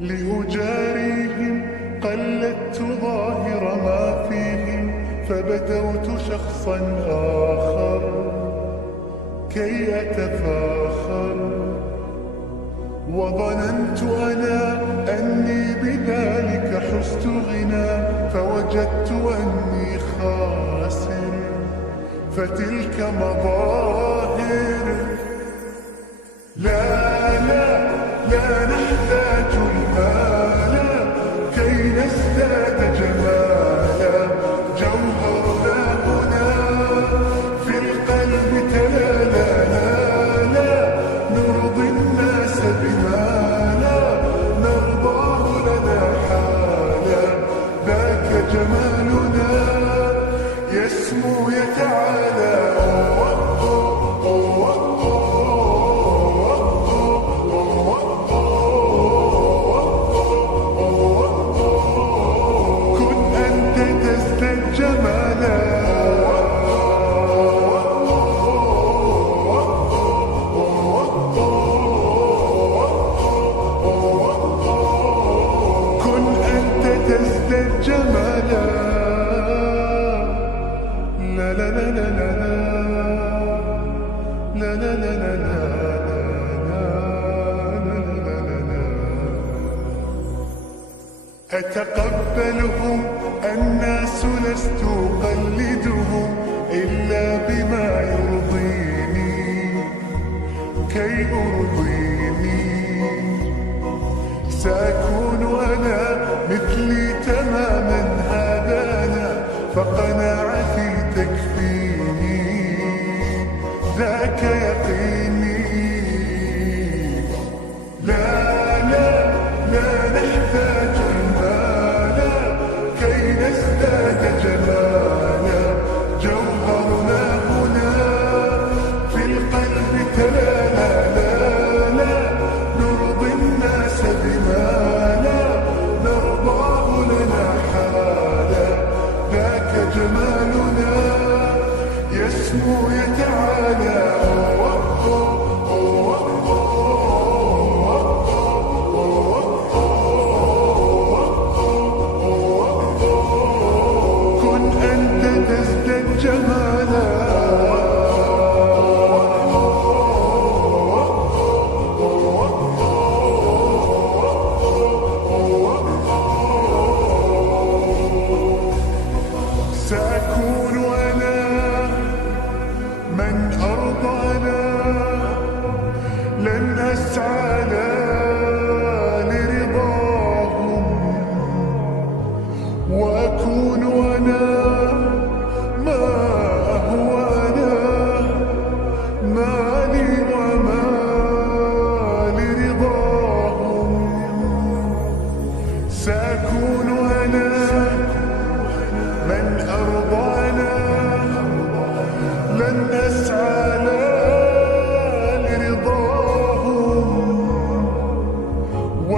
لأجاريهم قلدت ظاهر ما فيهم، فبدوت شخصا آخر كي أتفاخر، وظننت أنا أني بذلك حزت غنى، فوجدت أني خاسر، فتلك مظاهر. لا لا لا نحتاج المال كي نزداد جمالا، جوهرنا هنا في القلب تلالا. لا نرضي الناس بما لا نرضاه لنا حالا، ذاك جمالنا يسمو يتعالى. تزداد جمالا. لا لا لا لا لا لا لا لا لا. أتقبلهم الناس لست أقلدهم إلا بما يرضيني كي أرضيني. سأكون أنا مثلي تماما، هذا أنا فقناعتي تكفيني، ذاك يقيني. لا لا لا نحتاج المال كي نزداد جمالا، جوهرنا هنا في القلب تلالا. لا لا نرضي الناس بما لا نرضاه لنا حالا، ذاك جمالنا يسمو يتعالى.